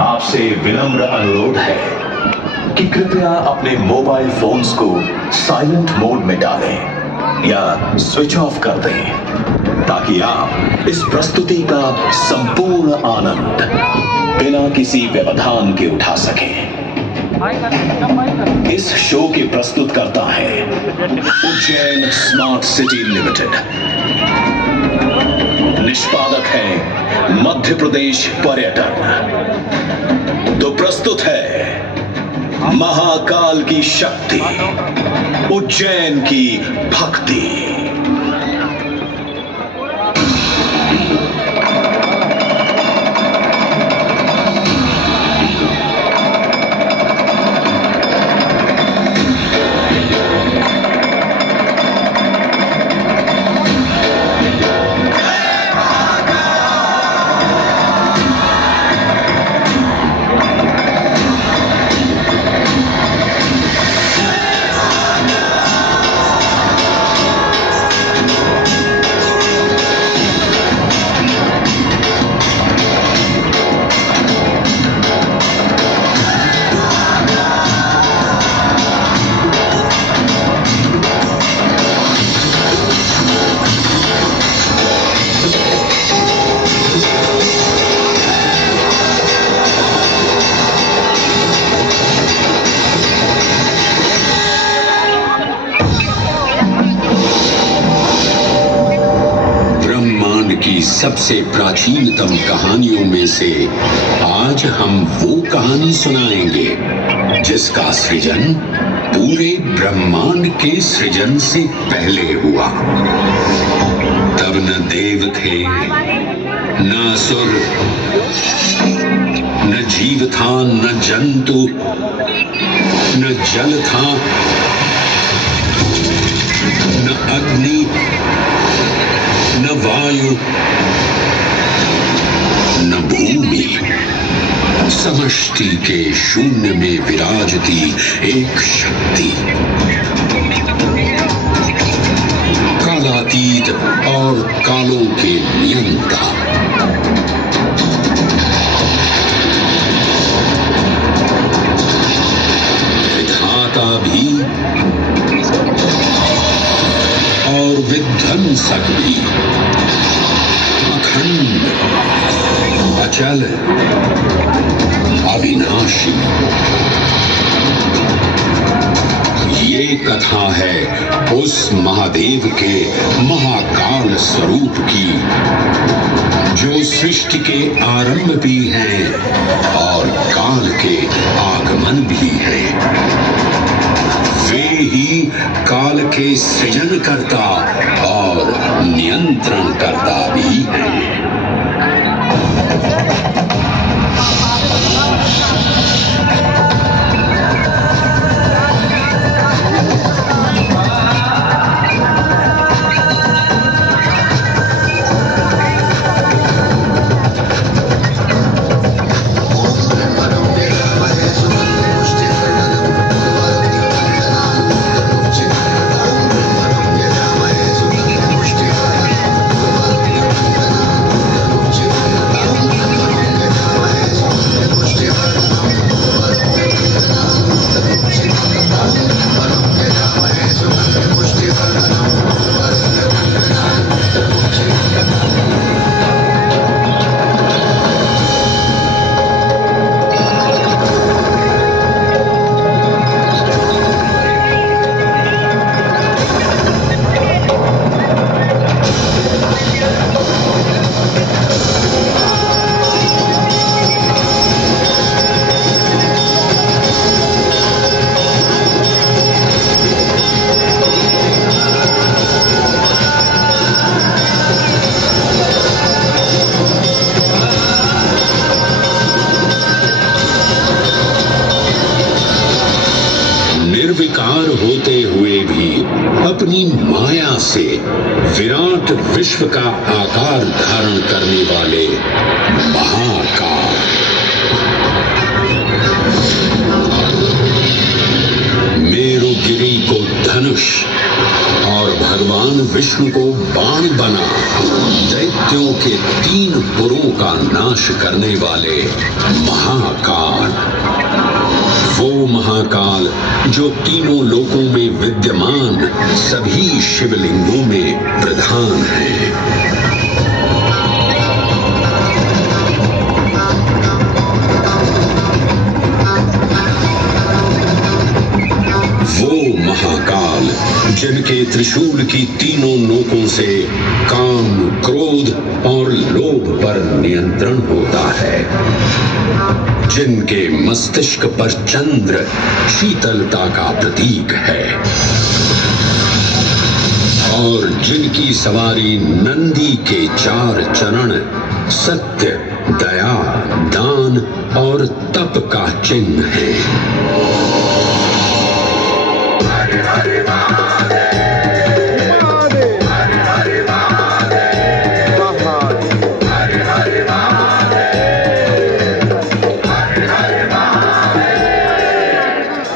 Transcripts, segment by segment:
आपसे विनम्र अनुरोध है कि कृपया अपने मोबाइल फोन्स को साइलेंट मोड में डालें या स्विच ऑफ कर दें ताकि आप इस प्रस्तुति का संपूर्ण आनंद बिना किसी व्यवधान के उठा सकें। इस शो के प्रस्तुतकर्ता है उज्जैन स्मार्ट सिटी लिमिटेड। निष्पादक है मध्य प्रदेश पर्यटन। तो प्रस्तुत है महाकाल की शक्ति, उज्जैन की भक्ति। की सबसे प्राचीनतम कहानियों में से आज हम वो कहानी सुनाएंगे जिसका सृजन पूरे ब्रह्मांड के सृजन से पहले हुआ। तब न देव थे, न असुर, न जीव था, न जंतु, न जल था, न अग्नि, न वायु, न भूमि। समष्टि के शून्य में विराजती एक शक्ति, कालातीत और कालों के नियंता। विधाता भी और विध्वंसक भी, अखंड, अचल, अविनाशी। ये कथा है उस महादेव के महाकाल स्वरूप की, जो सृष्टि के आरंभ भी हैं और काल के आगमन भी हैं। वे ही काल के सृजन करता और नियंत्रण करता भी हैं। निर्विकार होते हुए भी अपनी माया से विराट विश्व का आकार धारण करने वाले महाकाल, मेरुगिरी को धनुष और भगवान विष्णु को बाण बना दैत्यों के 3 पुरों का नाश करने वाले महाकाल। महाकाल, वो महाकाल जो तीनों लोकों में विद्यमान सभी शिवलिंगों में प्रधान है। वो महाकाल जिनके त्रिशूल की तीनों नोकों से काम, क्रोध और लोभ पर नियंत्रण होता है, जिनके मस्तिष्क पर चंद्र शीतलता का प्रतीक है और जिनकी सवारी नंदी के 4 चरण सत्य, दया, दान और तप का चिन्ह है।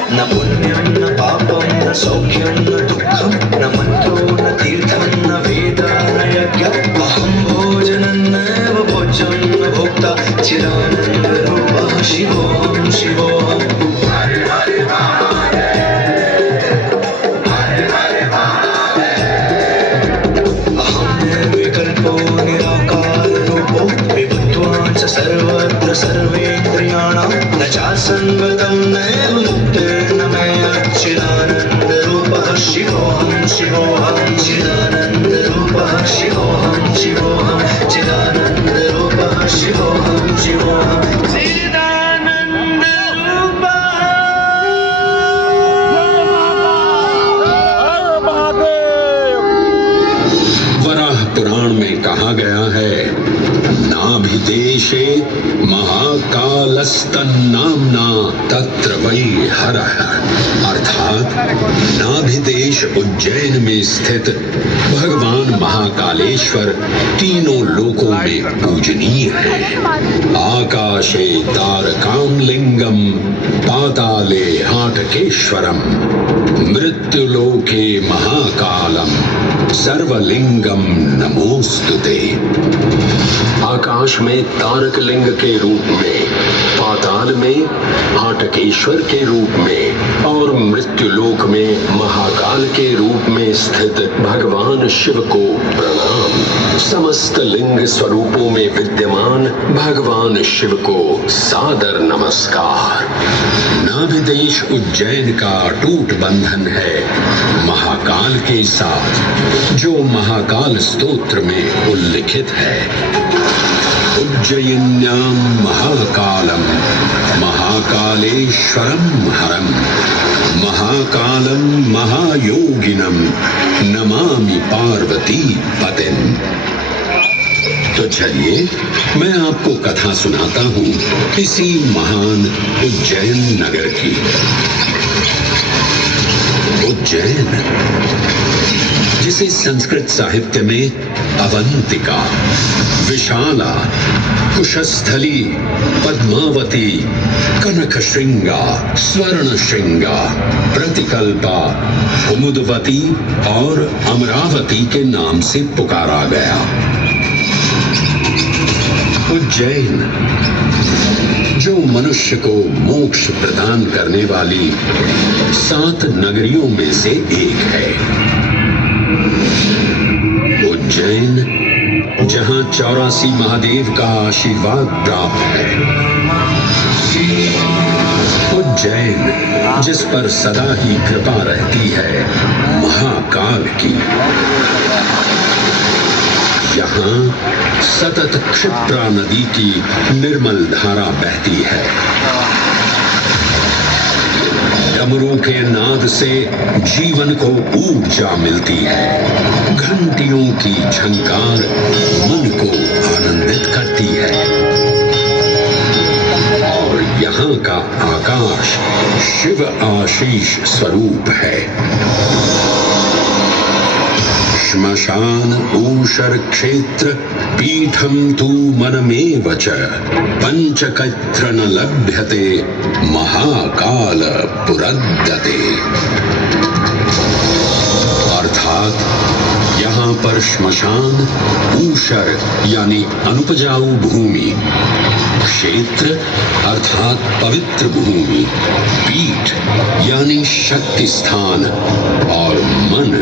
न पुण्यं न पापं न सौख्यं न दुःखं न मन्त्रो न तीर्थं न वेदा न यज्ञः अहं भोजनं नैव भोज्यं न भोक्ता चिदानन्दरूपः शिवोऽहं शिवोऽहम्। अहं निर्विकल्पो निराकाररूपो विभुत्वान् च सर्वत्र सर्वेन्द्रियाणां न चासङ्गतं नैव मुक्तिर्न मे चिदानन्दरूपः शिवोऽहं शिवोऽहं चिदानन्दरूपः शिवोऽहं शिवोऽहं चिदानन्दरूपः शिवोऽहं शिवोऽहं वराह पुराण में कहा गया है, नाभिदेशे महाकालस्तन्नाम्ना तत्र वै हरः, अर्थात नाभिदेश उज्जैन में स्थित भगवान महाकालेश्वर तीनों लोकों में पूजनीय है। आकाशे तारकां लिंगम पाताले हाटकेश्वरम मृत्युलोके महाकालम सर्वलिंगम नमोस्तुते। आकाश में तारक लिंग के रूप में, पाताल में हाटकेश्वर के रूप में और मृत्युलोक में महाकाल के रूप में स्थित भगवान शिव को प्रणाम। समस्त लिंग स्वरूपों में विद्यमान भगवान शिव को सादर नमस्कार। नाभिदेश उज्जैन का अटूट बंधन है महाकाल के साथ, जो महाकाल स्तोत्र में उल्लिखित है। उज्जयिन्यां महाकालम महाकालेश्वरम हरम महाकालम महायोगिनम नमामि पार्वती पतिम। तो चलिए मैं आपको कथा सुनाता हूँ इसी महान उज्जैन नगर की। उज्जैन, जिसे संस्कृत साहित्य में अवंतिका, विशाला, कुशस्थली, पद्मावती, कनकश्रृंगा, स्वर्णश्रृंगा, प्रतिकल्पा, कुमुदवती और अमरावती के नाम से पुकारा गया। उज्जैन, जो मनुष्य को मोक्ष प्रदान करने वाली 7 नगरियों में से एक है। उज्जैन, जहां 84 महादेव का आशीर्वाद प्राप्त है। उज्जैन, जिस पर सदा ही कृपा रहती है महाकाल की। यहाँ सतत क्षिप्रा नदी की निर्मल धारा बहती है। डमरू के नाद से जीवन को ऊर्जा मिलती है। घंटियों की झंकार मन को आनंदित करती है और यहाँ का आकाश शिव आशीष स्वरूप है। श्मशान ऊषर क्षेत्र पीठम तू मनमेव च पंचकत्र न लभ्यते महाकाल पुरद्दते। अर्थात जहां पर श्मशान, ऊषर यानी अनुपजाऊ भूमि, क्षेत्र अर्थात पवित्र भूमि, पीठ यानी शक्ति स्थान और मन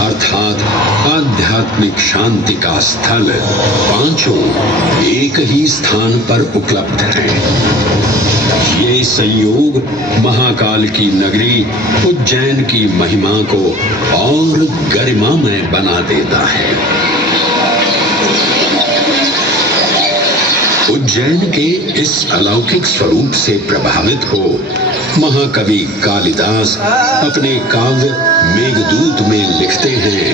अर्थात आध्यात्मिक शांति का स्थल, पांचों एक ही स्थान पर उपलब्ध हैं। ये संयोग महाकाल की नगरी उज्जैन की महिमा को और गरिमामय बना देता है। उज्जैन के इस अलौकिक स्वरूप से प्रभावित हो महाकवि कालिदास अपने काव्य मेघदूत में लिखते हैं,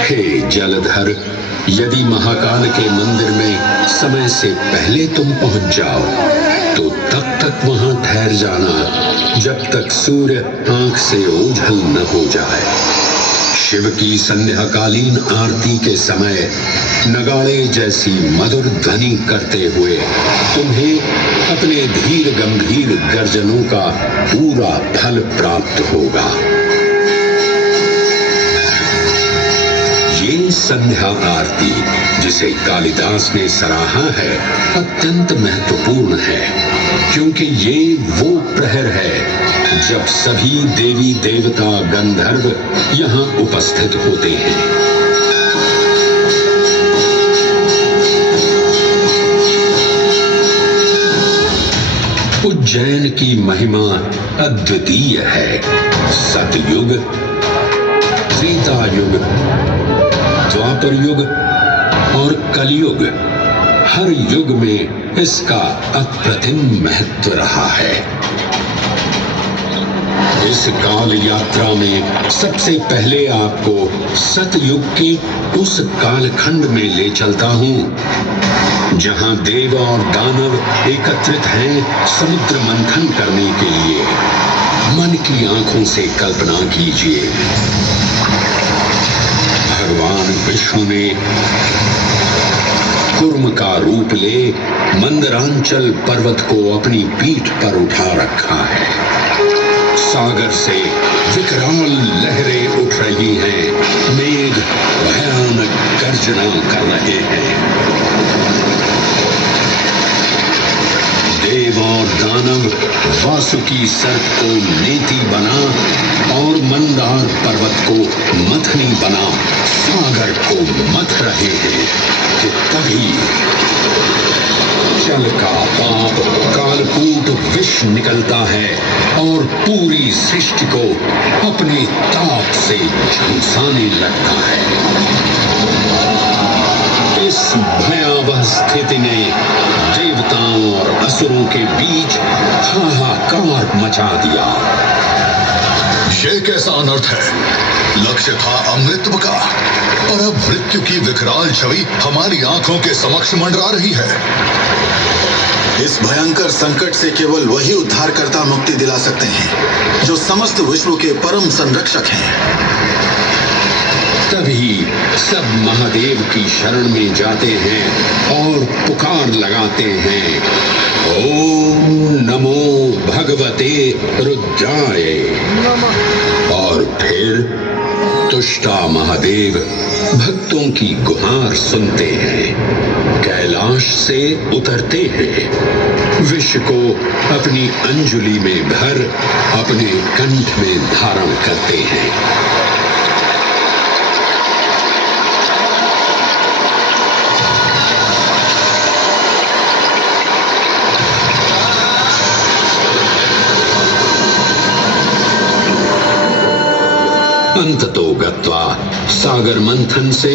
हे जलधर, यदि महाकाल के मंदिर में समय से पहले तुम पहुंच जाओ तो तब तक वहां ठहर जाना जब तक सूर्य आंख से ओझल न हो जाए। शिव की संध्याकालीन आरती के समय नगाड़े जैसी मधुर ध्वनि करते हुए तुम्हें अपने धीर गंभीर गर्जनों का पूरा फल प्राप्त होगा। ये संध्या आरती जिसे कालिदास ने सराहा है अत्यंत महत्वपूर्ण है, क्योंकि ये वो प्रहर है जब सभी देवी देवता गंधर्व यहाँ उपस्थित होते हैं। उज्जैन की महिमा अद्वितीय है। सतयुग, त्रेता युग, द्वापर युग और कलयुग, हर युग में इसका अप्रतिम महत्व रहा है। इस काल यात्रा में सबसे पहले आपको सतयुग के उस कालखंड में ले चलता हूं जहां देव और दानव एकत्रित हैं समुद्र मंथन करने के लिए। मन की आंखों से कल्पना कीजिए, भगवान विष्णु ने कूर्म का रूप ले मंदरांचल पर्वत को अपनी पीठ पर उठा रखा है। सागर से विकराल लहरें उठ रही हैं, मेघ भयानक गर्जना कर रहे हैं। देव और दानव वासुकी सर्प को नेति बना और मंदार पर्वत को मथनी बना सागर को मथ रहे हैं कि तभी जल का पाप कालकूट विष निकलता है और पूरी सृष्टि को अपने ताप से झुलसाने लगता है। इस भयावह स्थिति ने देवताओं और असुरों के बीच हाहाकार मचा दिया। ये कैसा अनर्थ है? लक्ष्य था अमृतत्व का, और अब मृत्यु की विकराल छवि हमारी आंखों के समक्ष मंडरा रही है। इस भयंकर संकट से केवल वही उद्धारकर्ता मुक्ति दिला सकते हैं जो समस्त विश्व के परम संरक्षक हैं। तभी सब महादेव की शरण में जाते हैं और पुकार लगाते हैं, ओम नमो भगवते रुद्राय। और फिर तुष्टा महादेव भक्तों की गुहार सुनते हैं, कैलाश से उतरते हैं, विष को अपनी अंजुलि में भर अपने कंठ में धारण करते हैं। अंततो गत्वा सागर मंथन से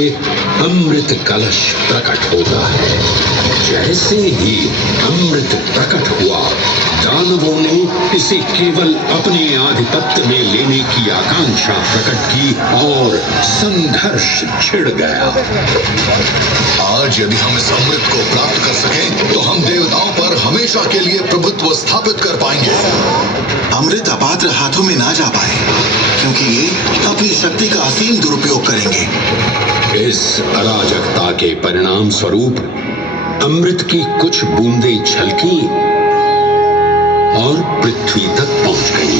अमृत कलश प्रकट होता है। जैसे ही अमृत प्रकट हुआ, दानवों ने इसे केवल अपने आधिपत्य में लेने की आकांक्षा प्रकट की और संघर्ष छिड़ गया। आज यदि हम इस अमृत को प्राप्त कर सकें तो हम देवताओं पर हमेशा के लिए प्रभुत्व स्थापित कर पाएंगे। अमृत अपात्र हाथों में ना जा पाए, क्योंकि ये अपनी शक्ति का असीम दुरुपयोग करेंगे। इस अराजकता के परिणाम स्वरूप अमृत की कुछ बूंदें छलकी और पृथ्वी तक पहुंच गई।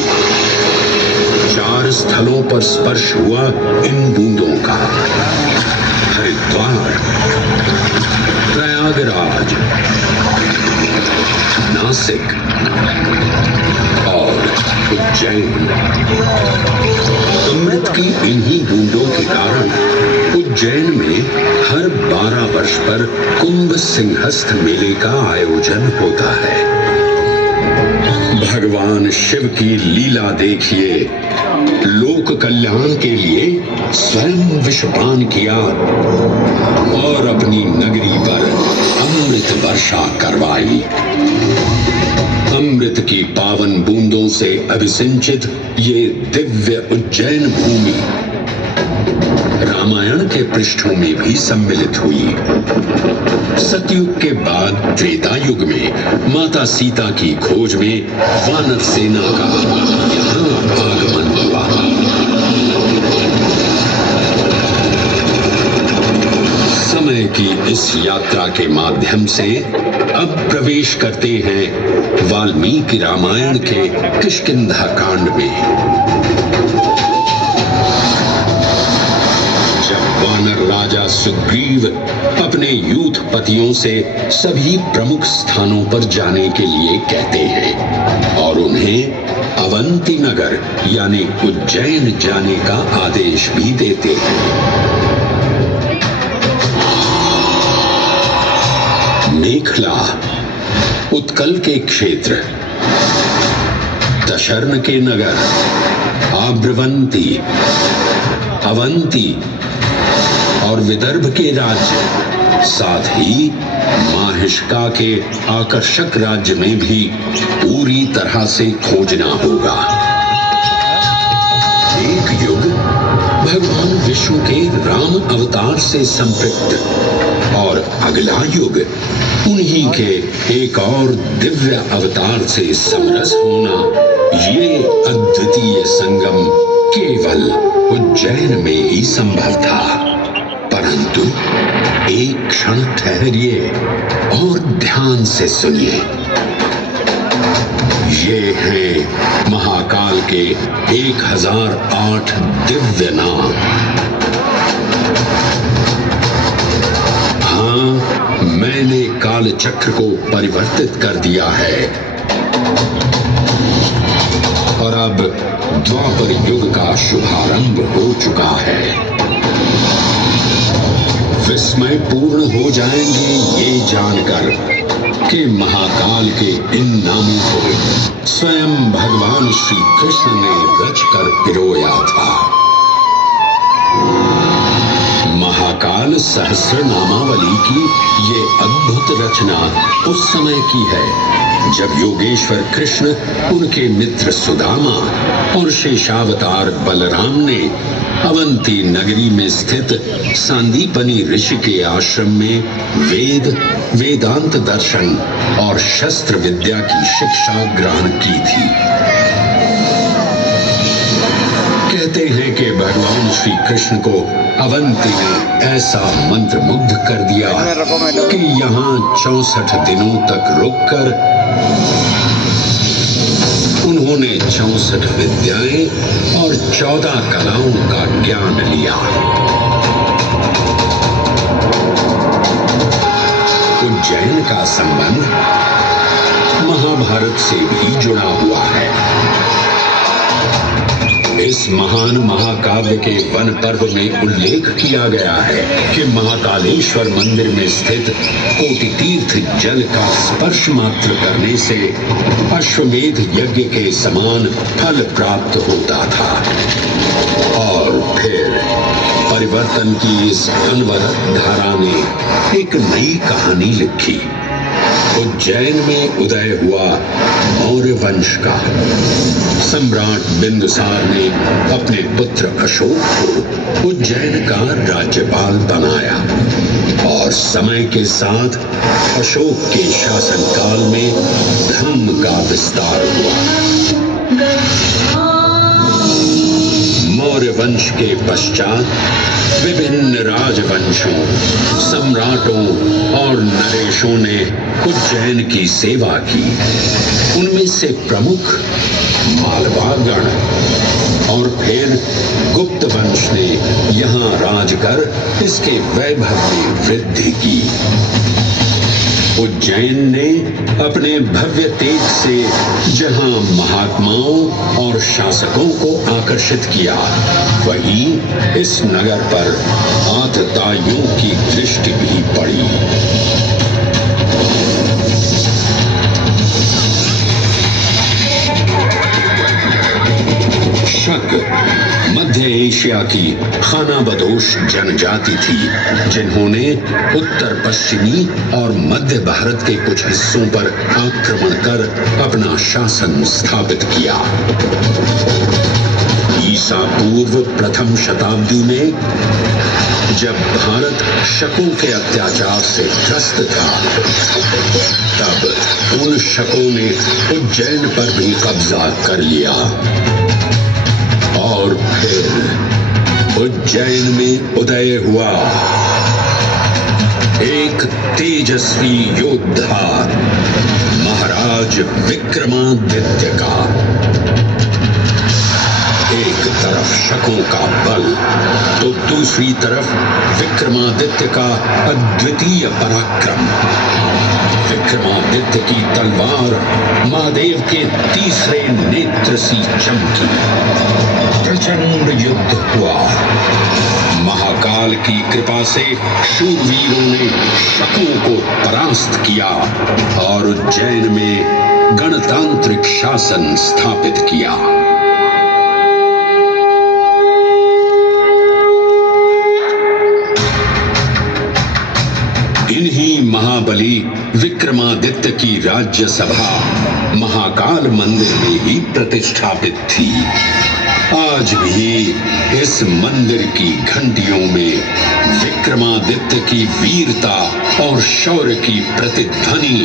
4 स्थलों पर स्पर्श हुआ इन बूंदों का। हरिद्वार, प्रयागराज, नासिक और उज्जैन। अमृत की इन्हीं बूंदों के कारण उज्जैन में हर 12 वर्ष पर कुंभ सिंहस्थ मेले का आयोजन होता है। भगवान शिव की लीला देखिए, लोक कल्याण के लिए स्वयं विषपान किया और अपनी नगरी पर अमृत वर्षा करवाई। अमृत की पावन बूंदों से अभिसिंचित ये दिव्य उज्जैन भूमि रामायण के पृष्ठों में भी सम्मिलित हुई। सतयुग के बाद त्रेता युग में माता सीता की खोज में वानर सेना का यहाँ आगमन हुआ। समय की इस यात्रा के माध्यम से अब प्रवेश करते हैं वाल्मीकि रामायण के किष्किंधा कांड में। वानर राजा सुग्रीव अपने यूथपतियों से सभी प्रमुख स्थानों पर जाने के लिए कहते हैं और उन्हें अवंती नगर यानी उज्जैन जाने का आदेश भी देते हैं। मेखला, उत्कल के क्षेत्र, दशर्न के नगर, आब्रवंती, अवंती और विदर्भ के राज्य, साथ ही माहिष्का के आकर्षक राज्य में भी पूरी तरह से खोजना होगा। एक युग भगवान विष्णु के राम अवतार से संपृक्त और अगला युग उन्हीं के एक और दिव्य अवतार से समरस होना, ये अद्वितीय संगम केवल उज्जैन में ही संभव था। परंतु एक क्षण ठहरिए और ध्यान से सुनिए। ये हैं महाकाल के 1008 दिव्य नाम। हाँ, मैंने काल चक्र को परिवर्तित कर दिया है और अब द्वापर युग का शुभारंभ हो चुका है। विस्मय पूर्ण हो जाएंगे ये जानकर कि महाकाल के इन नामों को स्वयं भगवान श्री कृष्ण ने रचकर पिरोया था। महाकाल सहस्र नामावली की ये अद्भुत रचना उस समय की है जब योगेश्वर कृष्ण, उनके मित्र सुदामा और शेषावतार बलराम ने अवंती नगरी में स्थित सांदीपनी ऋषि के आश्रम में वेद, वेदांत दर्शन और शस्त्र विद्या की शिक्षा ग्रहण की थी। कहते हैं कि भगवान श्री कृष्ण को अवंती ने ऐसा मंत्र मुग्ध कर दिया कि यहाँ 64 दिनों तक रुककर उन्होंने 64 विद्याएं और 14 कलाओं का ज्ञान लिया। उज्जैन का संबंध महाभारत से भी जुड़ा हुआ है। इस महान महाकाव्य के वन पर्व में उल्लेख किया गया है कि महाकालेश्वर मंदिर में स्थित कोटि तीर्थ जल का स्पर्श मात्र करने से अश्वमेध यज्ञ के समान फल प्राप्त होता था। और फिर परिवर्तन की इस अनवरत धारा ने एक नई कहानी लिखी। उज्जैन में उदय हुआ मौर्य वंश का। सम्राट बिंदुसार ने अपने पुत्र अशोक को उज्जैन का राज्यपाल बनाया और समय के साथ अशोक के शासनकाल में धर्म का विस्तार हुआ। मौर्य वंश के पश्चात विभिन्न राजवंशों, सम्राटों और नरेशों ने उज्जैन की सेवा की। उनमें से प्रमुख मालवागण और फिर गुप्त वंश ने यहाँ राज कर इसके वैभव में वृद्धि की। उज्जैन ने अपने भव्य तेज से जहां महात्माओं और शासकों को आकर्षित किया, वहीं इस नगर पर आतताइयों की दृष्टि भी पड़ी। शक मध्य एशिया की खानाबदोश जनजाति थी, जिन्होंने उत्तर पश्चिमी और मध्य भारत के कुछ हिस्सों पर आक्रमण कर अपना शासन स्थापित किया। ईसा पूर्व प्रथम शताब्दी में जब भारत शकों के अत्याचार से त्रस्त था, तब उन शकों ने उज्जैन पर भी कब्जा कर लिया और फिर उज्जैन में उदय हुआ एक तेजस्वी योद्धा, महाराज विक्रमादित्य का। एक तरफ शकों का बल तो दूसरी तरफ विक्रमादित्य का अद्वितीय पराक्रम। विक्रमादित्य की तलवार महादेव के तीसरे नेत्र सी चमकी। प्रचंड युद्ध हुआ। महाकाल की कृपा से शूरवीरों ने शकों को परास्त किया और उज्जैन में गणतांत्रिक शासन स्थापित किया। इन्हीं महाबली विक्रमादित्य की राज्यसभा महाकाल मंदिर में ही प्रतिष्ठापित थी। आज भी इस मंदिर की घंटियों में विक्रमादित्य की वीरता और शौर्य की प्रतिध्वनि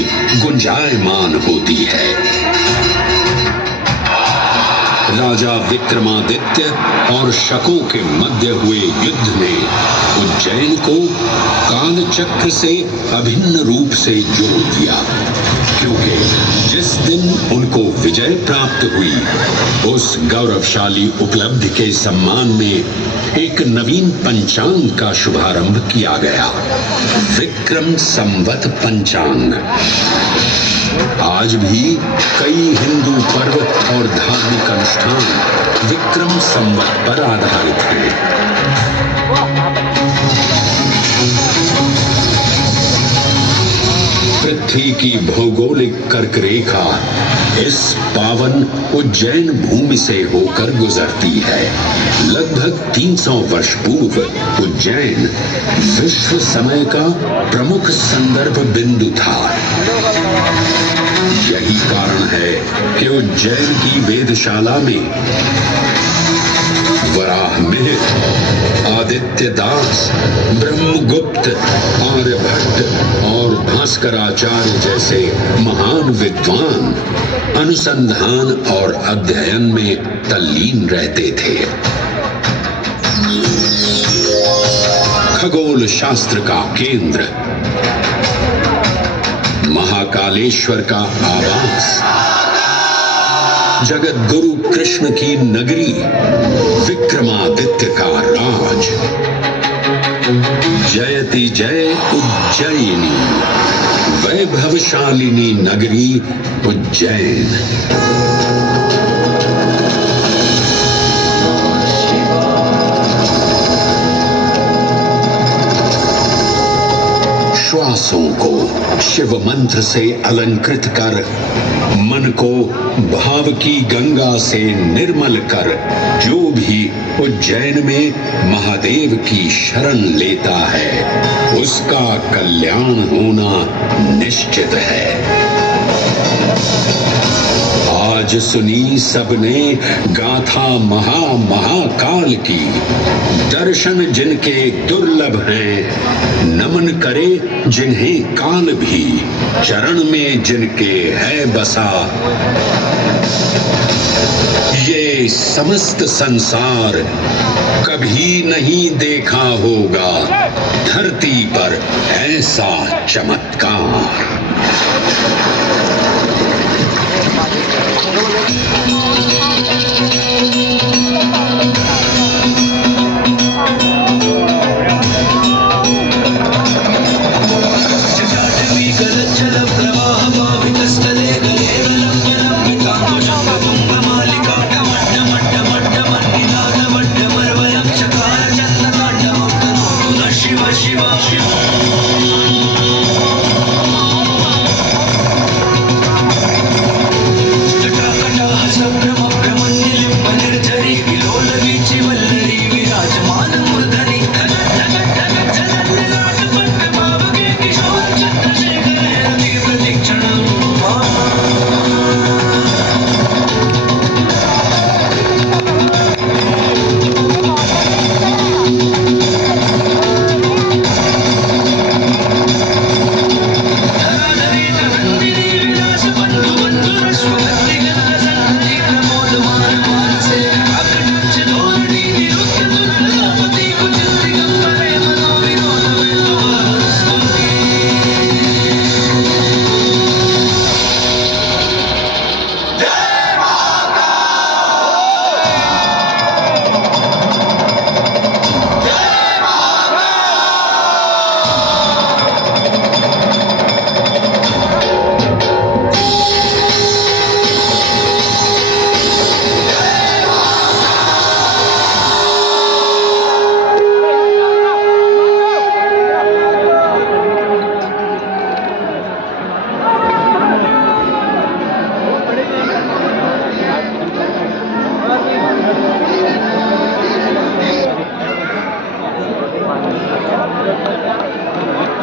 गुंजायमान होती है। राजा विक्रमादित्य और शकों के मध्य हुए युद्ध ने उज्जैन को कालचक्र से अभिन्न रूप से जोड़ दिया, क्योंकि जिस दिन उनको विजय प्राप्त हुई, उस गौरवशाली उपलब्धि के सम्मान में एक नवीन पंचांग का शुभारंभ किया गया, विक्रम संवत पंचांग। आज भी कई हिंदू पर्व और धार्मिक अनुष्ठान विक्रम संवत पर आधारित हैं। पृथ्वी की भौगोलिक कर्क रेखा इस पावन उज्जैन भूमि से होकर गुजरती है। लगभग 300 वर्ष पूर्व उज्जैन विश्व समय का प्रमुख संदर्भ बिंदु था। यही कारण है कि उज्जैन की वेदशाला में वराहमिहिर, आदित्य दास, ब्रह्मगुप्त, आर्यभट्ट और भास्कराचार्य जैसे महान विद्वान अनुसंधान और अध्ययन में तल्लीन रहते थे। खगोल शास्त्र का केंद्र, महाकालेश्वर का आवास, जगत गुरु कृष्ण की नगरी, विक्रमादित्य का राज। जयति जय उज्जैनी, वैभवशालिनी नगरी उज्जैन। श्वासों को शिव मंत्र से अलंकृत कर, मन को भाव की गंगा से निर्मल कर, जो भी उज्जैन में महादेव की शरण लेता है, उसका कल्याण होना निश्चित है। आज सुनी सबने गाथा महाकाल की, दर्शन जिनके दुर्लभ हैं, नमन करे जिन्हें काल भी, चरण में जिनके है बसा। ये समस्त संसार कभी नहीं देखा होगा धरती पर ऐसा चमत्कार।